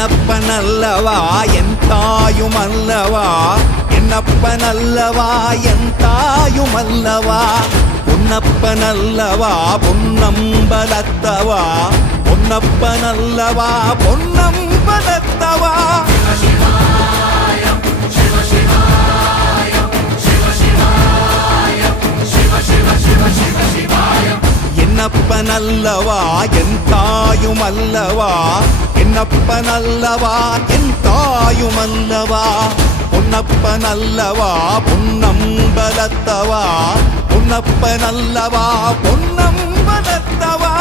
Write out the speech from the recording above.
என்னப்பனல்லவா என் தாயுமல்லவா, என்னப்பனல்லவா என் தாயுமல்லவா, பொன்னப்பனல்லவா பொன்னம்பலத்தவா, பொன்னப்பனல்லவா பொன்னம்பலத்தவா. என்னப்பனல்லவா என் தாயுமல்லவா, என்னப்பனல்லவா என் தாயுமல்லவா, பொன்னப்பனல்லவா பொன்னம்பலத்தவா, பொன்னப்பனல்லவா பொன்னம்பலத்தவா.